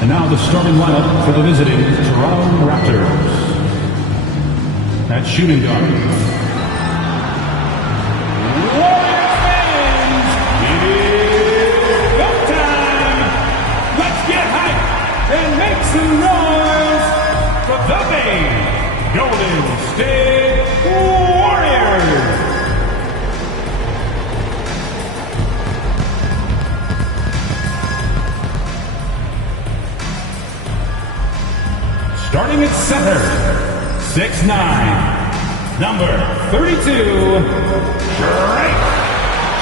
And now the starting lineup for the visiting Toronto Raptors. At shooting guard, Warriors fans, it is go time. Let's get hyped and make some noise for the big Golden State Warriors. Starting at center, 6'9", number 32, Drake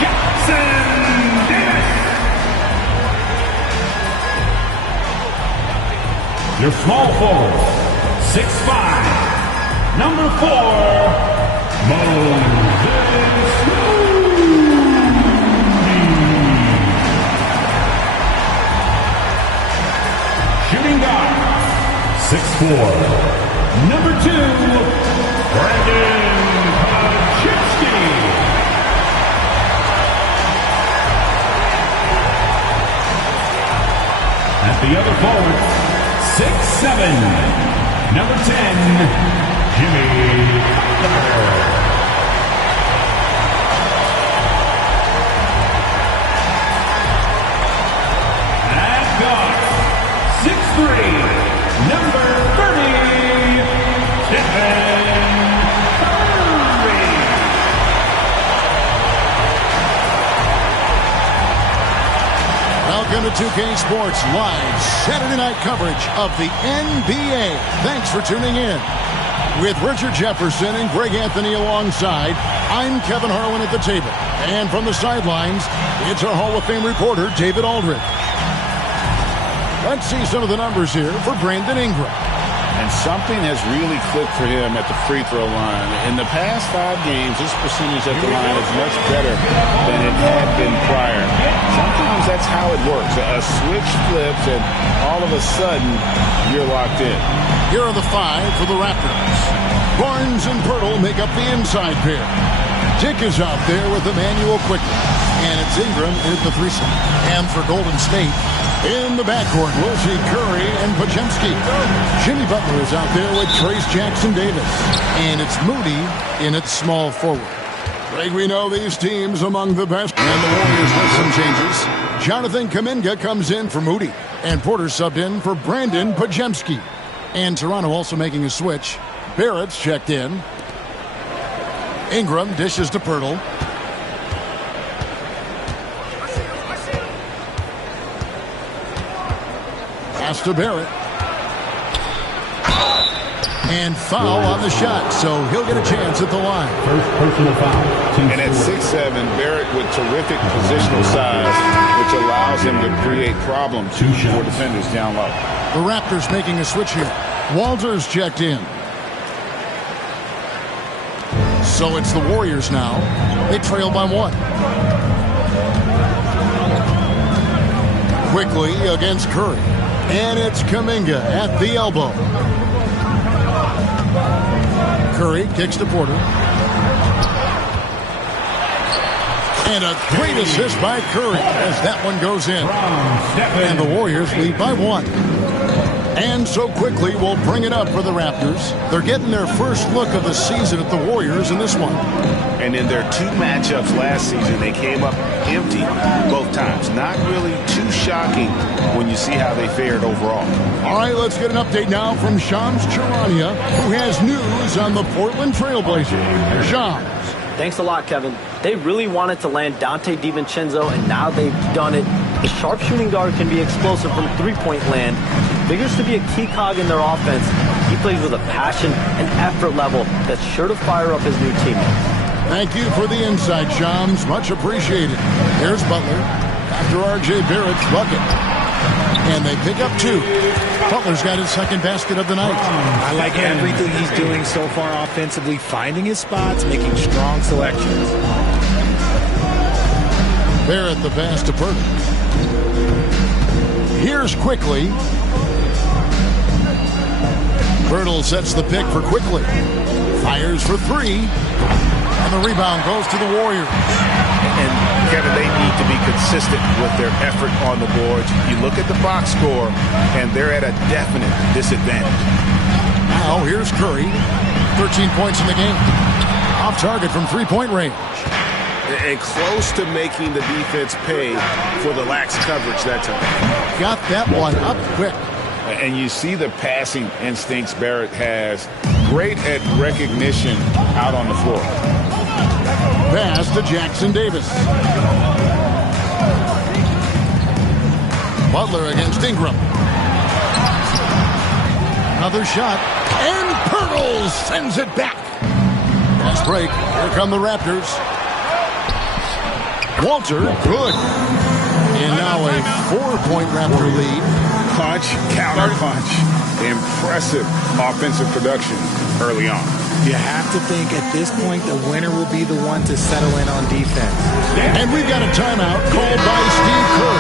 Jackson Davis. Your small forward, 6'5", number 4, Moses Moody. Shooting guard, 6'4", number 2, Brandon Podchitsky. At the other forward, 6'7", number 10, Jimmy Butler. At guard, 6'3", number 30, Stephen Curry. Welcome to 2K Sports Live Saturday night coverage of the NBA. Thanks for tuning in. With Richard Jefferson and Greg Anthony alongside, I'm Kevin Harlan at the table. And from the sidelines, it's our Hall of Fame reporter, David Aldridge. Let's see some of the numbers here for Brandon Ingram. And something has really clicked for him at the free throw line. In the past 5 games, his percentage at the line is much better than it had been prior. Sometimes that's how it works. A switch flips, and all of a sudden, you're locked in. Here are the 5 for the Raptors. Barnes and Pirtle make up the inside pair. Dick is out there with Emmanuel quickly. And it's Ingram at the 3 slot. And for Golden State, in the backcourt, we'll see Curry and Podziemski. Jimmy Butler is out there with Trace Jackson Davis. And it's Moody in its small forward. Greg, we know these teams among the best. And the Warriors with some changes. Jonathan Kuminga comes in for Moody. And Porter subbed in for Brandon Podziemski. And Toronto also making a switch. Barrett's checked in. Ingram dishes to Pirtle. Pass to Barrett. And foul on the shot, so he'll get a chance at the line. First personal foul. And at 6'7", Barrett with terrific positional size, which allows him to create problems for defenders down low. The Raptors making a switch here. Walters checked in. So it's the Warriors now. They trail by 1. Quickly against Curry. And it's Kuminga at the elbow. Curry kicks to Porter. And a great assist by Curry as that one goes in. And the Warriors lead by 1. And so quickly we'll bring it up for the Raptors. They're getting their first look of the season at the Warriors in this one. And in their 2 matchups last season, they came up empty both times. Not really too shocking when you see how they fared overall. All right, let's get an update now from Shams Charania, who has news on the Portland Trailblazers. Shams. Thanks a lot, Kevin. They really wanted to land Dante DiVincenzo, and now they've done it. The sharp shooting guard can be explosive from three-point land. Figures to be a key cog in their offense. He plays with a passion and effort level that's sure to fire up his new teammates. Thank you for the insight, Shams. Much appreciated. Here's Butler after R.J. Barrett's bucket. And they pick up 2. Butler's got his second basket of the night. I like everything he's doing so far offensively, finding his spots, making strong selections. Barrett the pass to Pirtle. Here's Quickly. Pirtle sets the pick for Quickly. Fires for 3. And the rebound goes to the Warriors. And, Kevin, they need to be consistent with their effort on the boards. You look at the box score, and they're at a definite disadvantage. Now here's Curry. 13 points in the game. Off target from three-point range. And close to making the defense pay for the lax coverage that time. Got that one up quick. And you see the passing instincts Barrett has. Great at recognition out on the floor. Pass to Jackson Davis. Butler against Ingram. Another shot. And Pirtle sends it back. Fast break. Here come the Raptors. Walter, good. And now a 4-point Raptor lead. Punch, counter punch. Impressive offensive production early on. You have to think at this point the winner will be the one to settle in on defense. And we've got a timeout called by Steve Kerr.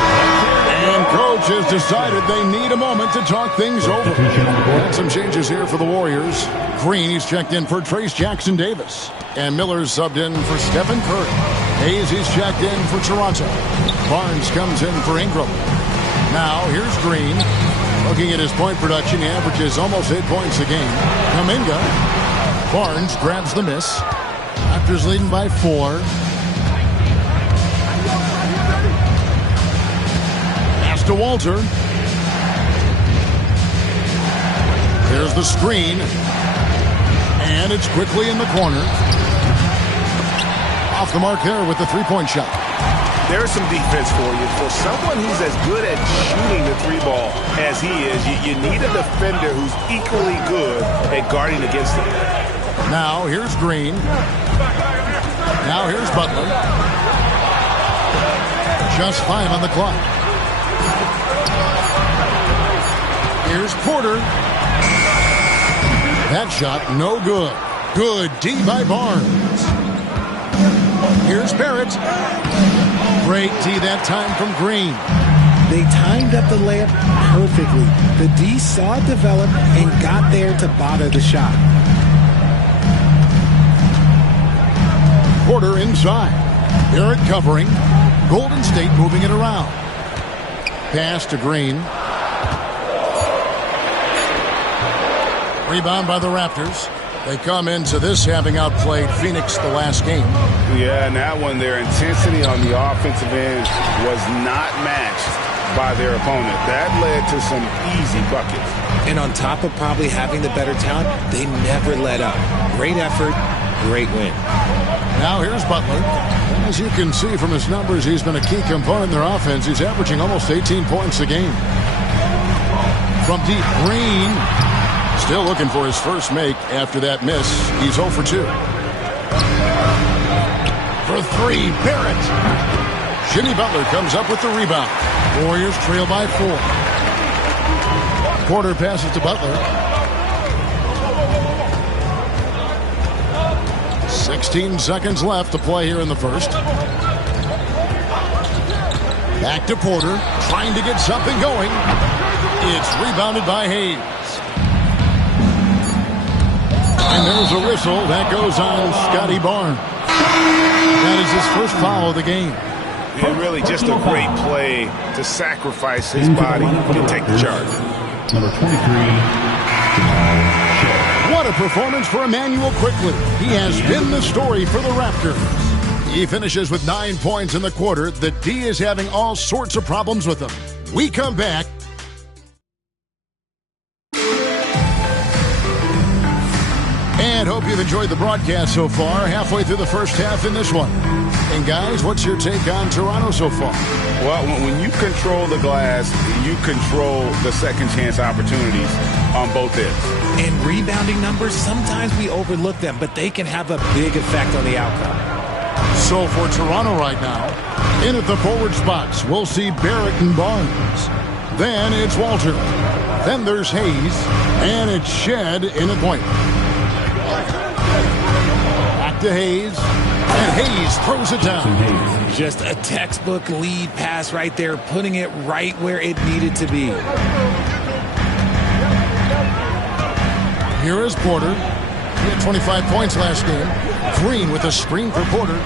And coach has decided they need a moment to talk things over. And some changes here for the Warriors. Green, he's checked in for Trace Jackson Davis. And Miller's subbed in for Stephen Curry. Hayes, he's checked in for Toronto. Barnes comes in for Ingram. Now, here's Green. Looking at his point production, he averages almost 8 points a game. Kuminga. Barnes grabs the miss. Raptors leading by 4. Pass to Walter. There's the screen. And it's quickly in the corner. Off the mark there with the three-point shot. There's some defense for you. For someone who's as good at shooting the three ball as he is, you need a defender who's equally good at guarding against him. Now here's Green. Now here's Butler. Just 5 on the clock. Here's Porter. That shot no good. Good D by Barnes. Here's Barrett. Great D that time from Green. They timed up the layup perfectly. The D saw it develop and got there to bother the shot. Porter inside. Barrett covering. Golden State moving it around. Pass to Green. Rebound by the Raptors. They come into this having outplayed Phoenix the last game. Yeah, and that one, their intensity on the offensive end was not matched by their opponent. That led to some easy buckets. And on top of probably having the better talent, they never let up. Great effort, great win. Now here's Butler. As you can see from his numbers, he's been a key component in their offense. He's averaging almost 18 points a game. From deep, Green. Still looking for his first make after that miss. He's 0 for 2. For 3, Barrett. Jimmy Butler comes up with the rebound. Warriors trail by 4. Porter passes to Butler. 16 seconds left to play here in the first. Back to Porter, trying to get something going. It's rebounded by Hayes. And there's a whistle. That goes on Scotty Barnes. That is his first foul of the game. And really just a great play to sacrifice his body and take the charge. Number 23, What a performance for Emmanuel Quickly. He has been the story for the Raptors. He finishes with 9 points in the quarter. The D is having all sorts of problems with him. We come back. And hope you've enjoyed the broadcast so far. Halfway through the first half in this one. And guys, what's your take on Toronto so far? Well, when you control the glass, you control the second chance opportunities on both ends. And rebounding numbers, sometimes we overlook them, but they can have a big effect on the outcome. So for Toronto right now, in at the forward spots, we'll see Barrett and Barnes. Then it's Walter. Then there's Hayes. And it's Shed in at point. Back to Hayes. And Hayes throws it down. Just a textbook lead pass right there, putting it right where it needed to be. Here is Porter. He had 25 points last game. Green with a screen for Porter.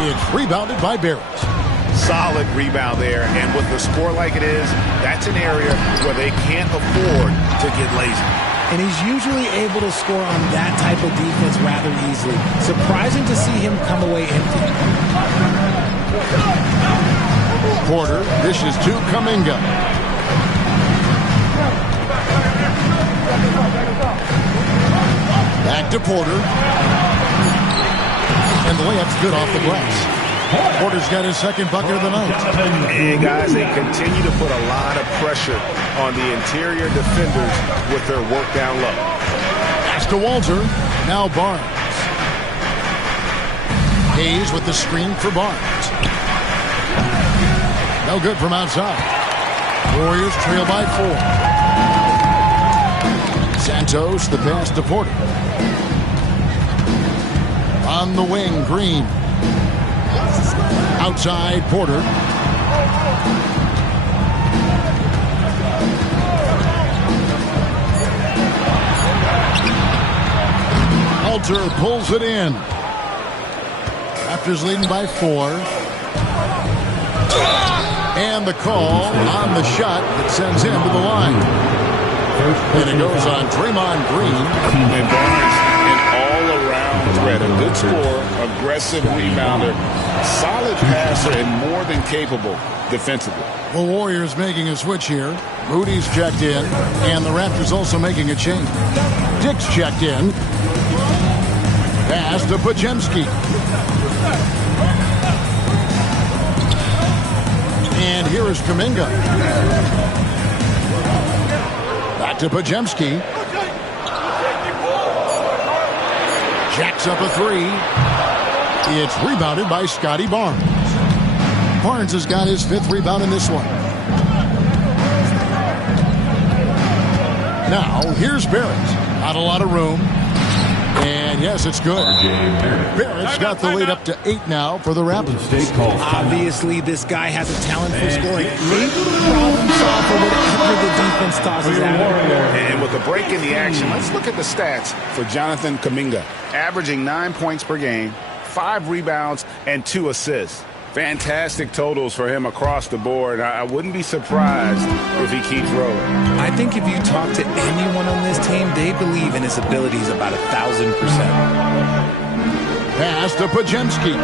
It's rebounded by Barrett. Solid rebound there, and with the score like it is, that's an area where they can't afford to get lazy. And he's usually able to score on that type of defense rather easily. Surprising to see him come away empty. Porter dishes to Kuminga. Back to Porter. And the layup's good off the glass. Porter's got his second bucket of the night. And guys, they continue to put a lot of pressure on the interior defenders with their work down low. Pass to Walter. Now Barnes. Hayes with the screen for Barnes. No good from outside. Warriors trail by 4. Santos, the pass to Porter. On the wing, Green. Outside, Porter. Walter pulls it in. Raptors leading by 4. And the call on the shot that sends him to the line. And it goes on Draymond Green. And Barnes, an all-around threat. A good scorer, aggressive rebounder, solid passer, and more than capable defensively. The Warriors making a switch here. Moody's checked in, and the Raptors also making a change. Dick's checked in. Pass to Podziemski. And here is Kuminga. Back to Podziemski. Jacks up a 3. It's rebounded by Scotty Barnes. Barnes has got his 5th rebound in this one. Now, here's Barrett. Not a lot of room. And yes, it's good. Barrett's got the lead up to 8 now for the Raptors. Obviously, this guy has a talent for scoring. Maybe problem solve for whatever the defense tosses at him. And with the break in the action, let's look at the stats for Jonathan Kuminga. Averaging 9 points per game, 5 rebounds, and 2 assists. Fantastic totals for him across the board. I wouldn't be surprised if he keeps rolling. I think if you talk to anyone on this team, they believe in his abilities about 1,000%. Pass to Podziemski.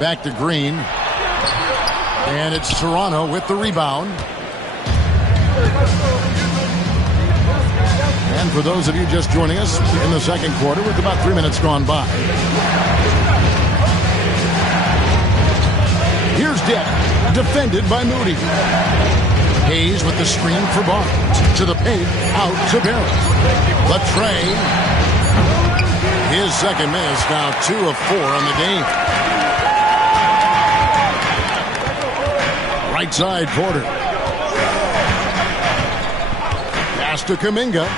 Back to Green. And it's Toronto with the rebound. And for those of you just joining us in the second quarter, with about 3 minutes gone by. Here's Dick, defended by Moody. Hayes with the screen for Barnes. To the paint, out to Barrett. Latrey. His second miss, now 2 of 4 on the game. Right side, Porter. Pass to Kuminga.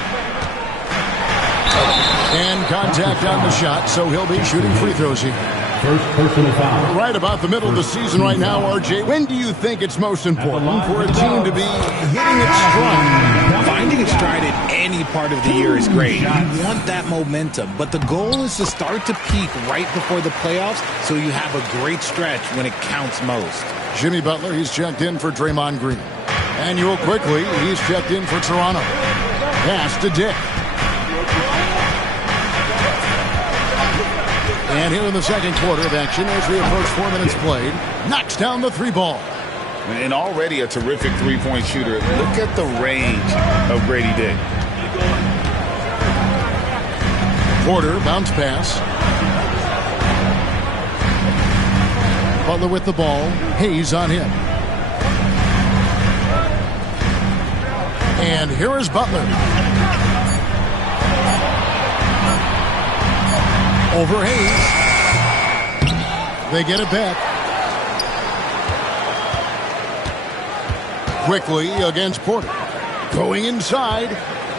And contact on the shot, so he'll be shooting free throws here. First personal foul. Right about the middle of the season right now, RJ. When do you think it's most important for a team to be hitting its stride? Finding its stride at any part of the year is great. You want that momentum, but the goal is to start to peak right before the playoffs so you have a great stretch when it counts most. Jimmy Butler, he's checked in for Draymond Green. Manuel quickly, he's checked in for Toronto. Pass to Dick. And here in the second quarter of action, as we approach 4 minutes played, knocks down the 3 ball. And already a terrific three-point shooter. Look at the range of Grady Dick. Porter, bounce pass. Butler with the ball. Hayes on him. And here is Butler. Over Hayes. They get it back. Quickly against Porter. Going inside.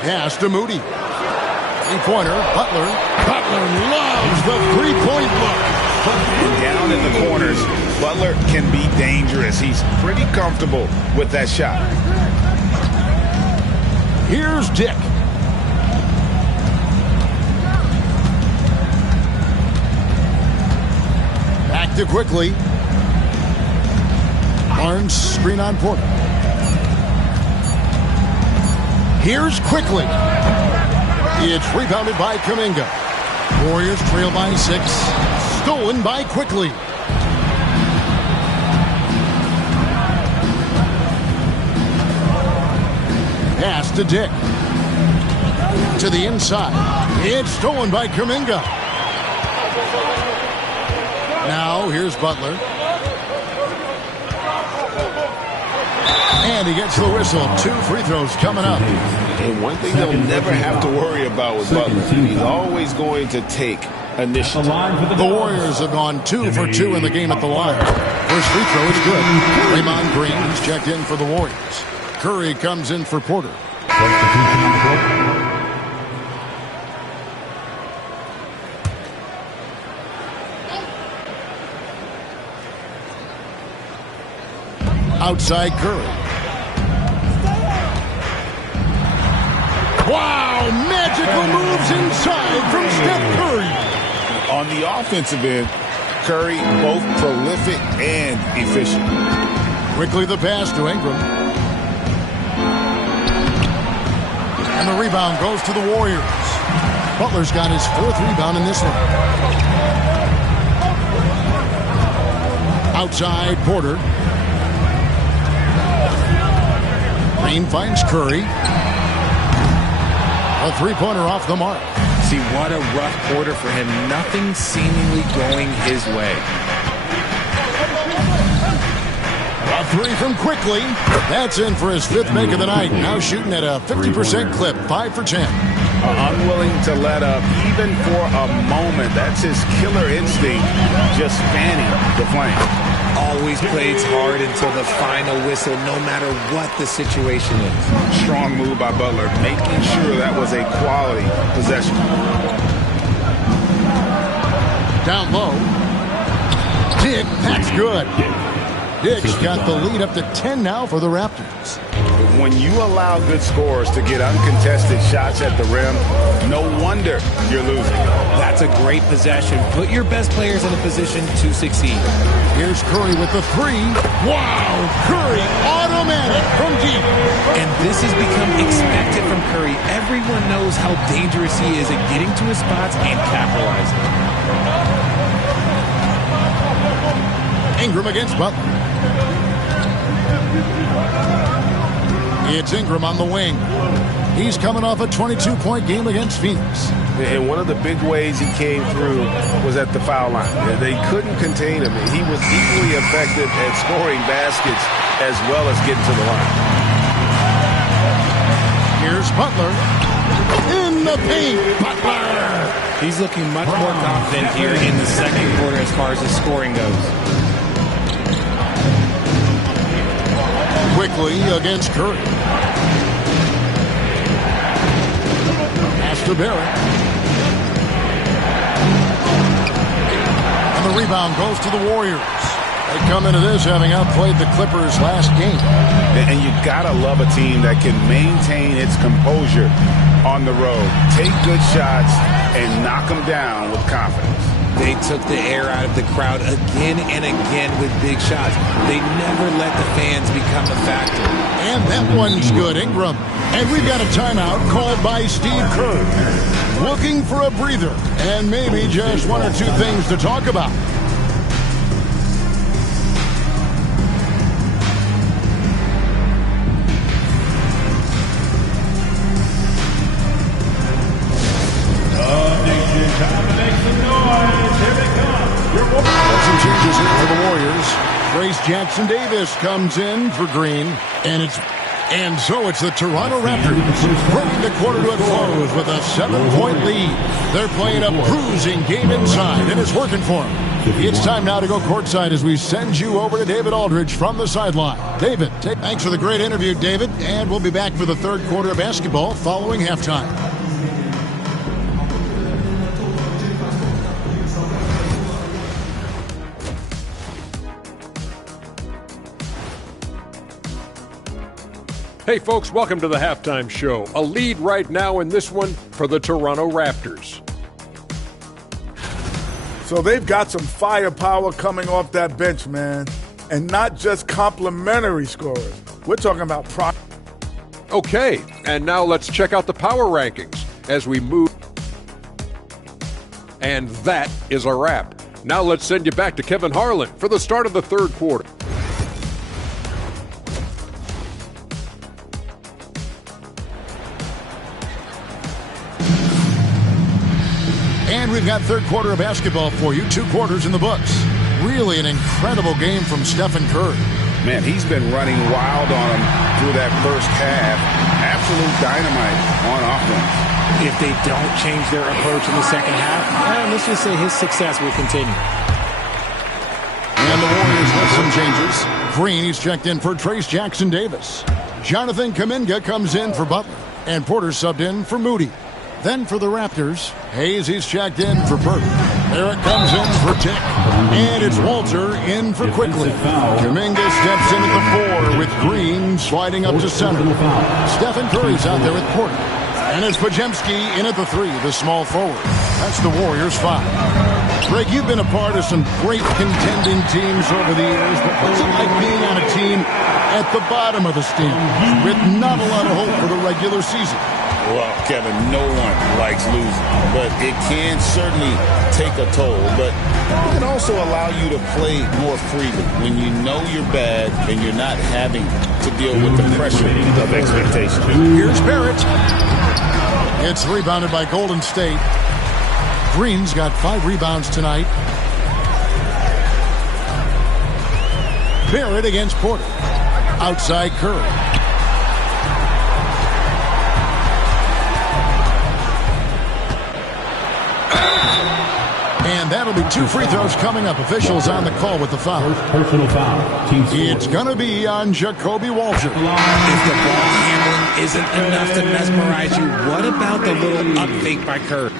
Pass to Moody. Three-pointer. Butler. Butler loves the three-point look. And down in the corners, Butler can be dangerous. He's pretty comfortable with that shot. Here's Dick. to Quickly. Barnes screen on Porter. Here's Quickly. It's rebounded by Kuminga. Warriors trail by 6. Stolen by Quickly. Pass to Dick. To the inside. It's stolen by Kuminga. Now here's Butler. And he gets the whistle. 2 free throws coming up. And one thing they'll never have to worry about with Butler, he's always going to take initiative. The Warriors have gone 2 for 2 in the game at the line. First free throw is good. Draymond Green is checked in for the Warriors. Curry comes in for Porter. Outside Curry. Wow, magical moves inside from Steph Curry. On the offensive end, Curry both prolific and efficient. Quickly the pass to Ingram. And the rebound goes to the Warriors. Butler's got his 4th rebound in this one. Outside Porter. Green finds Curry. A 3-pointer off the mark. See, what a rough quarter for him. Nothing seemingly going his way. A 3 from Quickly. That's in for his 5th make of the night. Now shooting at a 50% clip. 5 for 10. Unwilling to let up even for a moment. That's his killer instinct, just fanning the flame. Always plays hard until the final whistle, no matter what the situation is. Strong move by Butler, making sure that was a quality possession. Down low. Dick, that's good. Dick's got the lead up to 10 now for the Raptors. When you allow good scorers to get uncontested shots at the rim, no wonder you're losing. That's a great possession. Put your best players in a position to succeed. Here's Curry with the 3. Wow, Curry automatic from deep. And this has become expected from Curry. Everyone knows how dangerous he is at getting to his spots and capitalizing. Ingram against Butler. It's Ingram on the wing. He's coming off a 22-point game against Phoenix. And one of the big ways he came through was at the foul line. They couldn't contain him. He was equally effective at scoring baskets as well as getting to the line. Here's Butler. In the paint, Butler! He's looking much more confident here in the second quarter as far as his scoring goes. Quickly against Curry. Pass to Barrett. And the rebound goes to the Warriors. They come into this having outplayed the Clippers last game. And you gotta love a team that can maintain its composure on the road. Take good shots and knock them down with confidence. They took the air out of the crowd again and again with big shots. They never let the fans become a factor. And that one's good, Ingram. And we've got a timeout called by Steve Kerr. Looking for a breather and maybe just 1 or 2 things to talk about. Some changes here for the Warriors. Grace Jackson-Davis comes in for Green, and so it's the Toronto Raptors bringing the quarter to a close with a 7-point lead. They're playing a bruising game inside, and it's working for them. It's time now to go courtside as we send you over to David Aldridge from the sideline. David, thanks for the great interview, David, and we'll be back for the third quarter of basketball following halftime. Hey folks, welcome to the Halftime Show. A lead right now in this one for the Toronto Raptors. So they've got some firepower coming off that bench, man. And not just complimentary scorers. We're talking about Okay, and now let's check out the power rankings as we move. And that is a wrap. Now let's send you back to Kevin Harlan for the start of the third quarter. And we've got third quarter of basketball for you. 2 quarters in the books. Really an incredible game from Stephen Curry. Man, he's been running wild on him through that first half. Absolute dynamite on offense. If they don't change their approach in the second half, let's just say his success will continue. And the Warriors have some changes. Green, he's checked in for Trace Jackson-Davis. Jonathan Kuminga comes in for Butler. And Porter subbed in for Moody. Then for the Raptors, Hayes, he's checked in for Burke. Barrett comes in for Tick. And it's Walter in for Quickly. Kuminga steps in at the 4 with Green sliding up to center. Stephen Curry's out there with Porter. And it's Podziemski in at the 3, the small forward. That's the Warriors 5. Greg, you've been a part of some great contending teams over the years, but what's it like being on a team at the bottom of the standings with not a lot of hope for the regular season? Well, Kevin, no one likes losing, but it can certainly take a toll. But it can also allow you to play more freely when you know you're bad and you're not having to deal with the pressure of expectation. Here's Barrett. It's rebounded by Golden State. Green's got 5 rebounds tonight. Barrett against Porter. Outside Curry. And that'll be 2 free throws coming up. Officials on the call with the foul. Personal foul. Team score. It's going to be on Jacoby Walter. If the ball handling isn't enough to mesmerize you, what about the little up fake by Curry?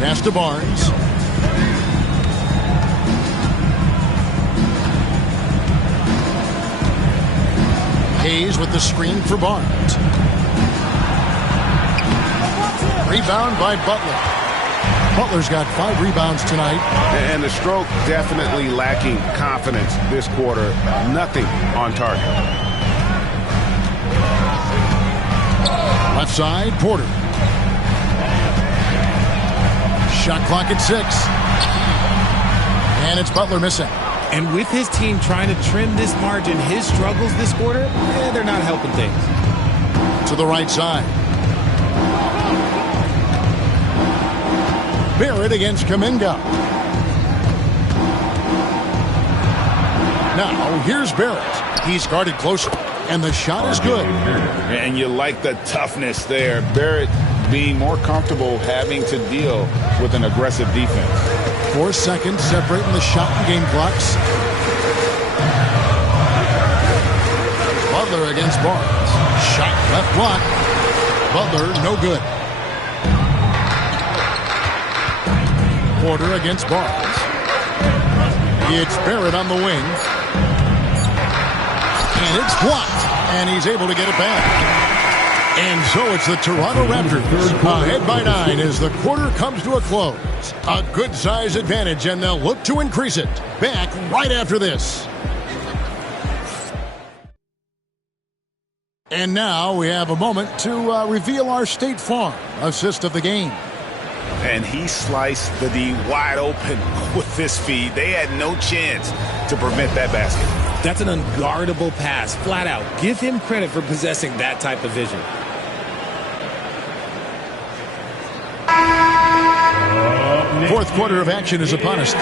Pass to Barnes. Hayes with the screen for Barnes. Rebound by Butler. Butler's got 5 rebounds tonight. And the stroke definitely lacking confidence this quarter. Nothing on target. Left side, Porter. Shot clock at 6. And it's Butler missing. And with his team trying to trim this margin, his struggles this quarter, they're not helping things. To the right side. Barrett against Kuminga. Now, here's Barrett. He's guarded closer, and the shot is good. And you like the toughness there. Barrett being more comfortable having to deal with an aggressive defense. 4 seconds separating the shot and game clocks. Butler against Barnes. Shot left block. Butler no good. Porter against Barnes. It's Barrett on the wing. And it's blocked. And he's able to get it back. And so it's the Toronto Raptors ahead by 9 as the quarter comes to a close. A good size advantage, and they'll look to increase it. Back right after this. And now we have a moment to reveal our State Farm assist of the game. And he sliced the D wide open with this feed. They had no chance to prevent that basket. That's an unguardable pass, flat out. Give him credit for possessing that type of vision. Fourth quarter of action is upon us.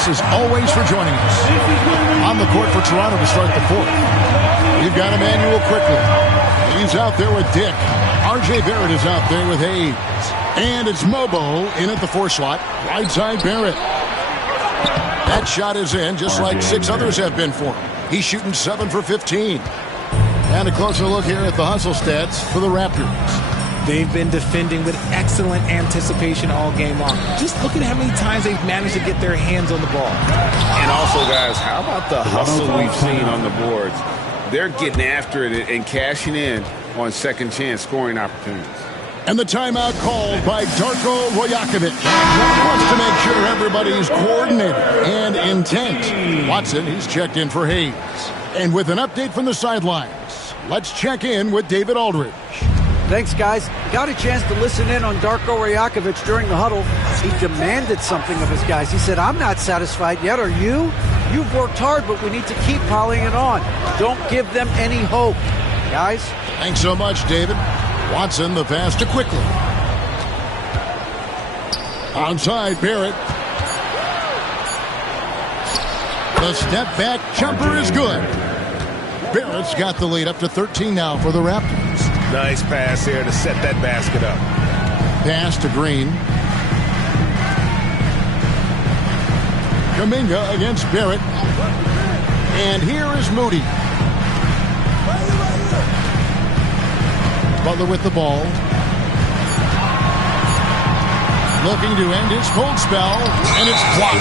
Thanks as always for joining us. On the court for Toronto to start the fourth. You've got Emmanuel quickly. He's out there with Dick. R.J. Barrett is out there with Hayes. And it's Mobo in at the 4 slot. Right side Barrett. That shot is in just like 6 others have been for him. He's shooting 7 for 15. And a closer look here at the hustle stats for the Raptors. They've been defending with excellent anticipation all game long. Just look at how many times they've managed to get their hands on the ball. And also, guys, how about the hustle we've seen on the boards? They're getting after it and cashing in on second chance scoring opportunities. And the timeout called by Darko Rajakovic. Wants to make sure everybody's coordinated and intent. Watson, he's checked in for Hayes. And with an update from the sidelines, let's check in with David Aldridge. Thanks, guys. Got a chance to listen in on Darko Rajakovic during the huddle. He demanded something of his guys. He said, I'm not satisfied yet. Are you? You've worked hard, but we need to keep piling it on. Don't give them any hope. Guys? Thanks so much, David. Watson, the pass to quickly. Outside, Barrett. The step back jumper is good. Barrett's got the lead up to 13 now for the Raptors. Nice pass here to set that basket up. Pass to Green. Kuminga against Barrett. And here is Moody. Butler with the ball. Looking to end his cold spell, and it's blocked.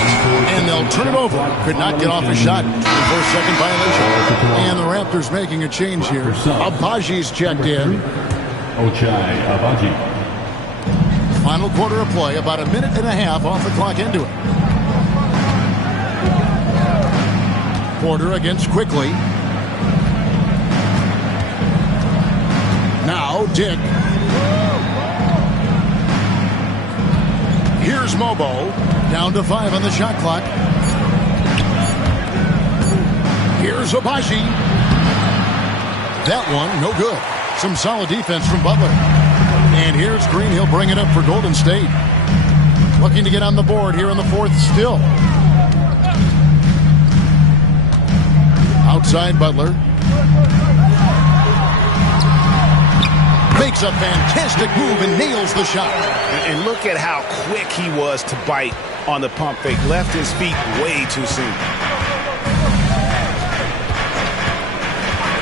And they'll turn it over. Could not get off a shot. 24-second violation. And the Raptors making a change here. Abaji's checked in. Ochai Abaji. Final quarter of play, about a minute and a half off the clock into it. Porter against Quickly. Now Dick. Here's Mobo. Down to 5 on the shot clock. Here's Abaji. That one, no good. Some solid defense from Butler. And here's Green. He'll bring it up for Golden State. Looking to get on the board here in the fourth still. Outside Butler. Makes a fantastic move and nails the shot. And look at how quick he was to bite on the pump fake. Left his feet way too soon.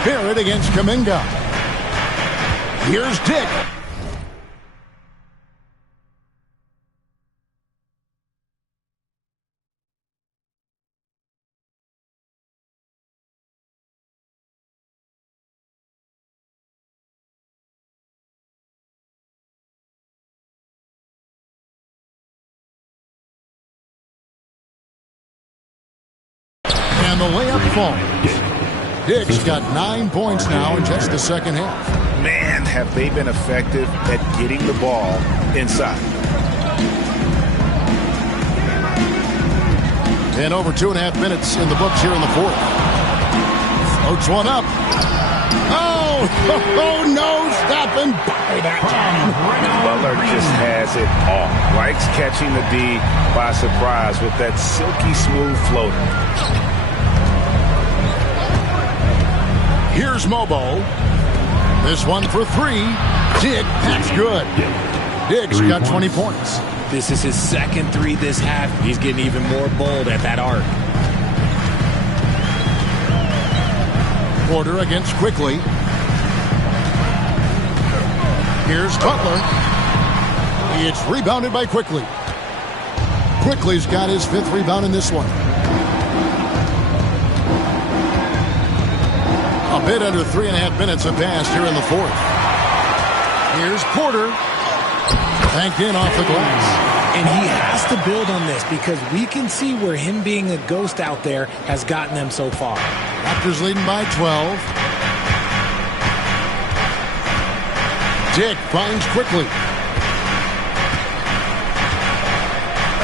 Barrett against Kuminga. Here's Dick. And the layup falls. Dick's got 9 points now in just the second half. Man, have they been effective at getting the ball inside. And over 2.5 minutes in the books here in the fourth. Floats one up. Oh, no, stopping by that time. Butler just has it all. Likes catching the D by surprise with that silky smooth floater. Here's Mobo. This one for 3. Dick, that's good. Dick's got 20 points. This is his second 3 this half. He's getting even more bold at that arc. Porter against Quickly. Here's Butler. It's rebounded by Quickly. Quickly's got his 5th rebound in this one. A bit under 3.5 minutes have passed here in the fourth. Here's Porter. Banked in off the glass. And he has to build on this because we can see where him being a ghost out there has gotten them so far. Raptors leading by 12. Dick finds Quickly.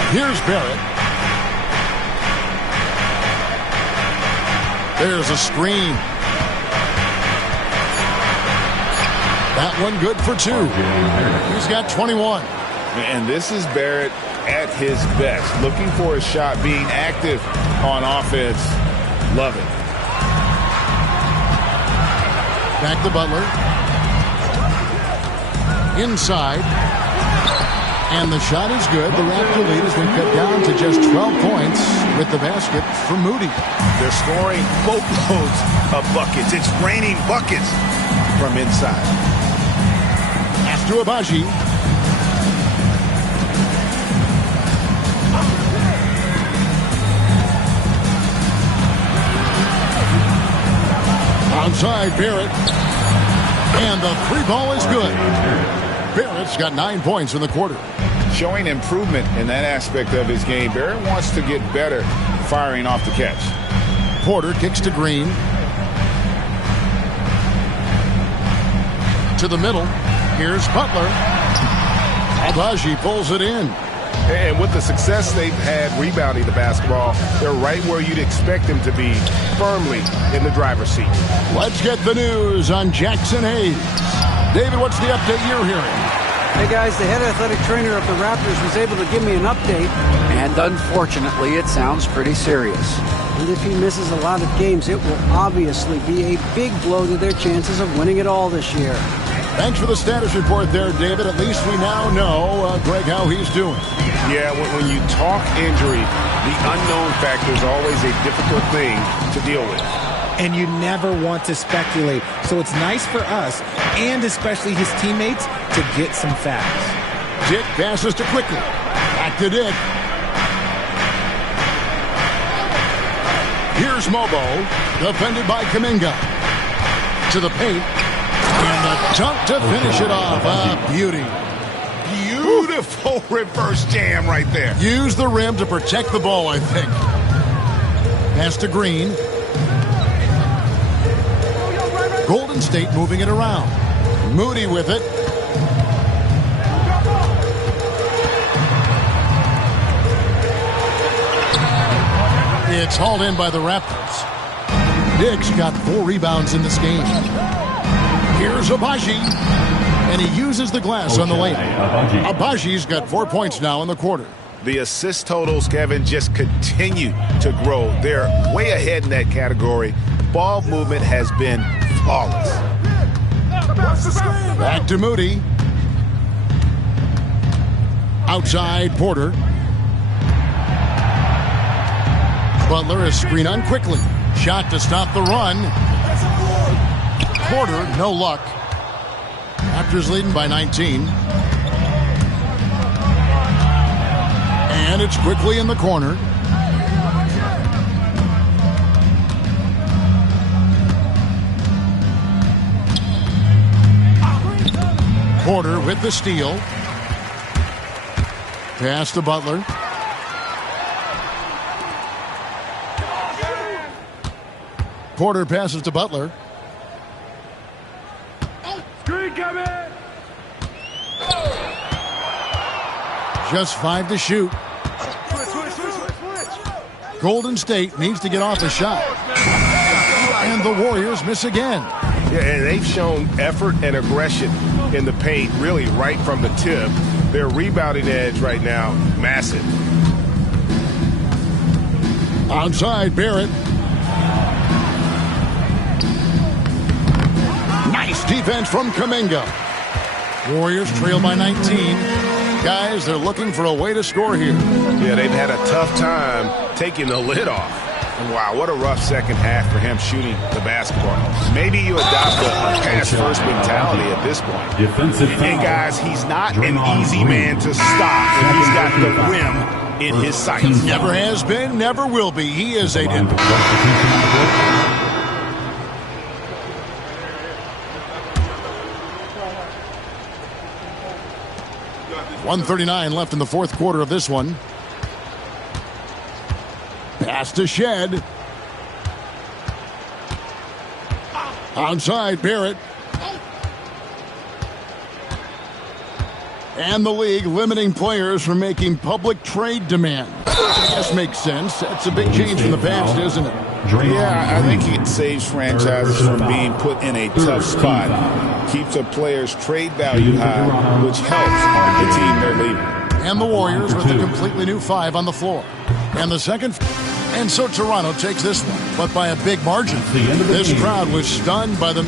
Here's Barrett. There's a screen. That one good for 2. He's got 21. And this is Barrett at his best. Looking for a shot, being active on offense. Love it. Back to Butler. Inside. And the shot is good. The Raptor lead has been cut down to just 12 points with the basket for Moody. They're scoring boatloads of buckets. It's raining buckets from inside. Pass to Abaji. Outside Barrett. And the three ball is good. Barrett's got 9 points in the quarter. Showing improvement in that aspect of his game. Barrett wants to get better firing off the catch. Porter kicks to Green. To the middle. Here's Butler. Abaji pulls it in. And with the success they've had rebounding the basketball, they're right where you'd expect them to be, firmly in the driver's seat. Let's get the news on Jackson Hayes. David, what's the update you're hearing? Hey guys, the head athletic trainer of the Raptors was able to give me an update, and unfortunately it sounds pretty serious. And if he misses a lot of games, it will obviously be a big blow to their chances of winning it all this year. Thanks for the status report there, David. At least we now know, Greg, how he's doing. Yeah, when you talk injury, the unknown factor is always a difficult thing to deal with. And you never want to speculate. So it's nice for us, and especially his teammates, to get some facts. Dick passes to Quickly. Back to Dick. Here's Mobo, defended by Kuminga. To the paint. And the dunk to finish it off. A beauty. Beautiful reverse jam right there. Use the rim to protect the ball, I think. Pass to Green. Golden State moving it around. Moody with it. It's hauled in by the Raptors. Dick's got 4 rebounds in this game. Here's Abaji. And he uses the glass on the layup. Abaji's got 4 points now in the quarter. The assist totals, Kevin, just continue to grow. They're way ahead in that category. Ball movement has been flawless. Back to Moody. Outside Porter. Butler is screen on Quickly. Shot to stop the run. Porter, no luck. Raptors leading by 19. And it's Quickly in the corner. Porter with the steal. Pass to Butler. Porter passes to Butler. Screen coming! Just 5 to shoot. Golden State needs to get off a shot. And the Warriors miss again. Yeah, and they've shown effort and aggression in the paint, really right from the tip. Their rebounding edge right now, massive. Outside Barrett. Nice defense from Kuminga. Warriors trail by 19. Guys, they're looking for a way to score here. Yeah, they've had a tough time taking the lid off. And wow, what a rough second half for him shooting the basketball. Maybe you adopt a pass-first mentality at this point. Defensive foul. And guys, he's not an easy man to stop when he's got the rim in his sights. Never has been, never will be. He is a... 1:39 left in the fourth quarter of this one. Pass to Shed. Outside Barrett. And the league limiting players from making public trade demands. I guess makes sense. That's a big change from the past, isn't it? Yeah, I think it saves franchises from being put in a tough spot. Keeps a player's trade value high, which helps the team they're leaving. And the Warriors with a completely new 5 on the floor. And the second. And so Toronto takes this one, but by a big margin. This crowd was stunned by the